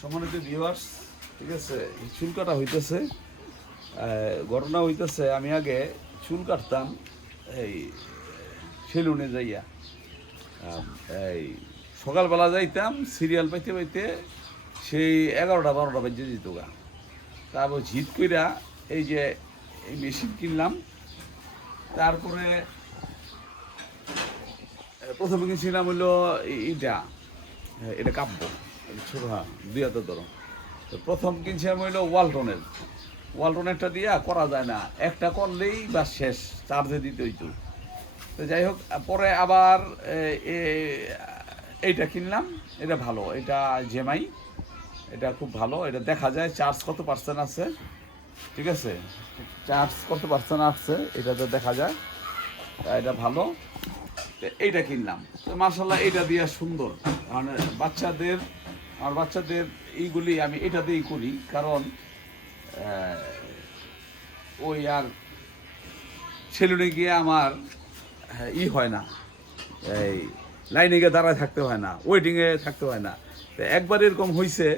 সম্মানিত ভিউয়ার্স, ঠিক আছে, চুল কাটা হইতেছে। ঘটনা হইতেছে, আমি আগে চুল কাটতাম এই সেলুনে যাইয়া। এই সকালবেলা যাইতাম, সিরিয়াল পাইতে পাইতে সেই 11টা-12টা বাজে যেত গা। তারপর জিত কইরা এই যে এই মেশিন কিনলাম। তারপরে প্রথমে কিনছিলাম হইলো এটা কাব্য ছোট, হ্যাঁ 2 হাতের ধরো। তো প্রথম কিনছিলাম হইলো ওয়ালটনেরটা দিয়া করা যায় না, একটা করলেই বা শেষ, চার্জে দিতে হইতো। তো যাই হোক, পরে আবার এইটা কিনলাম। এটা ভালো, এটা জেমাই, এটা খুব ভালো। এটা দেখা যায় চার্জ কত পার্সেন্ট আছে, ঠিক আছে, চার্জ কত পার্সেন্ট আসছে এটাতে দেখা যায়। এটা ভালো, এইটা কিনলাম। তো মার্শাল্লাহ এইটা দিয়া সুন্দর, মানে আমার বাচ্চাদের এইগুলি আমি এটা দিয়েই করি। কারণ ওই আর সেলুনে গিয়ে আমার হয় না, এই লাইনে গিয়ে দাঁড়ায় থাকতে হয় না, ওয়েটিংয়ে থাকতে হয় না। তো একবার এরকম হয়েছে,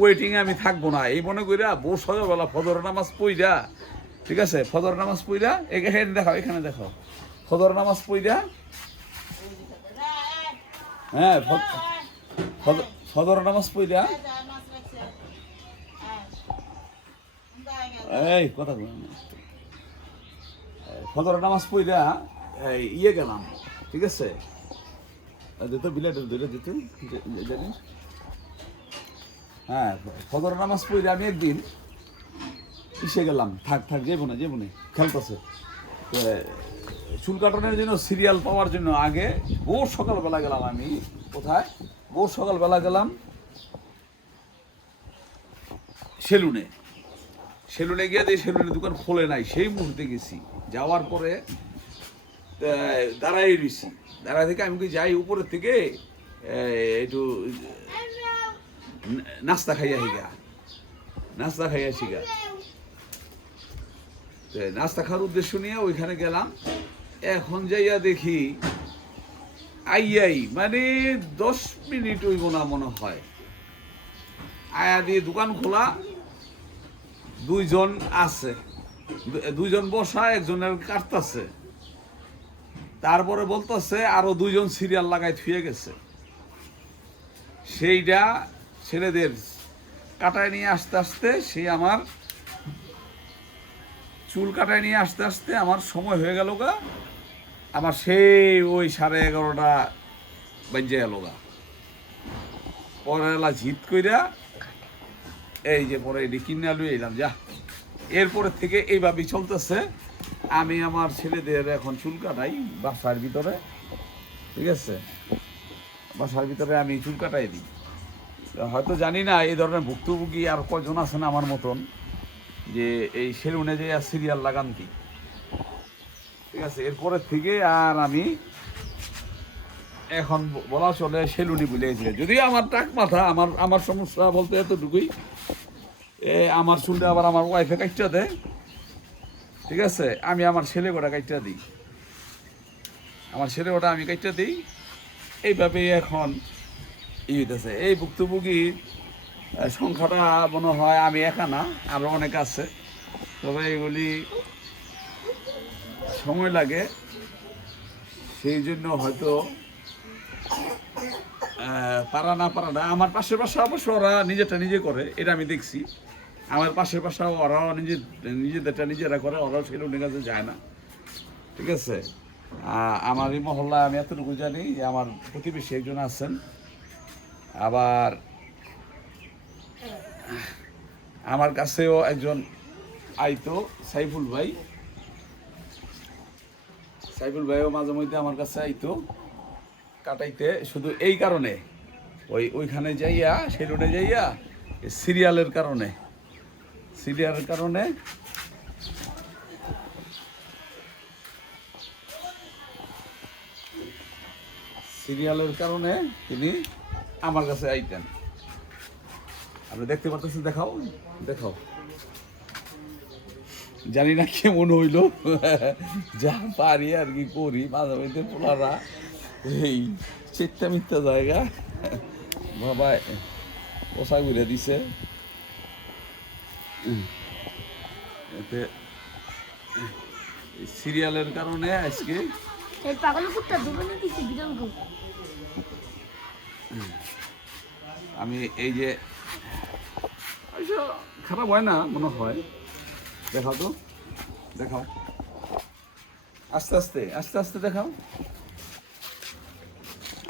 ওয়েটিংয়ে আমি থাকবো না এই মনে কইরা বউ সকালবেলা ফজর নামাজ পইরা, ঠিক আছে, ফজর নামাজ পইরা এখানে দেখাও ফজর নামাজ পইরা, হ্যাঁ ফজর নামাজ পইরা, এই কথা ফজর নামাজ পইরা গেলাম, ঠিক আছে, যেত বিলেটের ধরে যেত জানিস। হ্যাঁ, ফজর নামাজ পইরা আমি একদিন গেলাম, থাক যাবো না খেলতেছে। চুল কাটানোর জন্য সিরিয়াল পাওয়ার জন্য আগে ভোর সকালবেলা গেলাম। আমি কোথায়? ভোর সকালবেলা গেলাম সেলুনে গিয়ে দিয়ে সেলুনের দোকান খোলে নাই, সেই মুহূর্তে গেছি। যাওয়ার পরে দাঁড়াই রয়েছি, দাঁড়ায় থেকে আমি যাই উপরের থেকে একটু নাস্তা খাইয়া শিগা। নাস্তা খাওয়ার উদ্দেশ্য নিয়ে ওইখানে গেলাম। এখন যাইয়া দেখি মানে 10 মিনিট হইব না মনে হয়, আয়া দিয়ে দোকান খোলা, 2জন আছে, 2জন বসা, একজনের কাটতেছে। তারপরে বলতেছে আরো 2জন সিরিয়াল লাগাই থুয়ে গেছে। সেইটা ছেলেদের কাটায় নিয়ে আসতে সেই আমার চুল কাটায় নিয়ে আসতে আমার সময় হয়ে গেল গা। আমার সেই ওই 11:30 বাজে গেল গা। পরে এলা জিত কইরা এই যে পরে এটি কিনে লুয়ে এলাম। যা, এরপরে থেকে এইভাবেই চলতেছে। আমি আমার ছেলেদের এখন চুল কাটাই বাসার ভিতরে, ঠিক আছে, বাসার ভিতরে আমি চুল কাটাই দিই। হয়তো জানি না এই ধরনের ভুক্তভোগী আর কয়জন আছেন আমার মতন, যে এই সেলুনে যে সিরিয়াল লাগান কি, ঠিক আছে। এরপরের থেকে আর আমি এখন বলা চলে সেলুনি বলে গেছিল। যদিও আমার টাক মাথা, আমার সমস্যা বলতে এতটুকুই, আমার চুলটা আবার আমার ওয়াইফে কাটটা দেয়, ঠিক আছে। আমি আমার ছেলে গোটা কাটটা দিই, আমি কাটটা দিই। এইভাবেই এখন হইতেছে। এই ভুক্তভোগীর সংখ্যাটা মনে হয় আমি একা না, আরও অনেক আছে। তবে এগুলি সময় লাগে, সেই জন্য হয়তো পারা না। আমার পাশের বাসা অবশ্য ওরা নিজেরটা নিজে করে, এটা আমি দেখছি। আমার পাশের বাসা ওরাও নিজেদেরটা নিজেরা করে, ওরাও সেলুনের কাছে যায় না, ঠিক আছে। আমার এই মহল্লায় আমি এতটুকু জানি যে আমার প্রতিবেশী একজন আছেন। আবার আমার কাছেও একজন আইতো, সাইফুল ভাইও মাঝে মধ্যে আমার কাছে আইতো কাটাইতে, শুধু এই কারণে ওইখানে যাইয়া, সেলুনে যাইয়া সিরিয়ালের কারণে তিনি আমার কাছে আইতেন। আপনি দেখতে পাচ্ছেন, দেখাও জানি না কেমন হইল, যা পারি আর কি করি। মাঝে মধ্যে পোলারা এই চিত্তা মিথ্যা জায়গা বাবা পোষা ঘুরে দিছে এতে সিরিয়ালের কারণে আজকে এই পাগল কুত্তা দোকানে দিছে বিড়াল গো। আমি এই যে আচ্ছা, খারাপ হয় না মনে হয়। দেখাও তো, দেখাও আস্তে আস্তে আস্তে আস্তে দেখাও,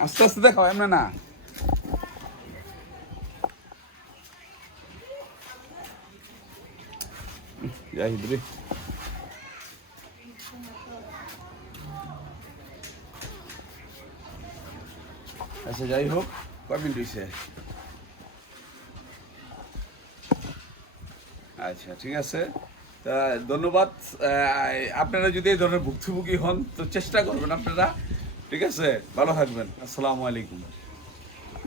আস্তে আস্তে দেখাও, এমনি না। জাহিদ রে, আচ্ছা যাই হোক, কয় মিনিট হয়েছে? আচ্ছা ঠিক আছে, তা ধন্যবাদ। আপনারা যদি এই ধরনের ভুক্তভোগী হন তো চেষ্টা করবেন আপনারা, ঠিক আছে? ভালো থাকবেন, আসসালামু আলাইকুম।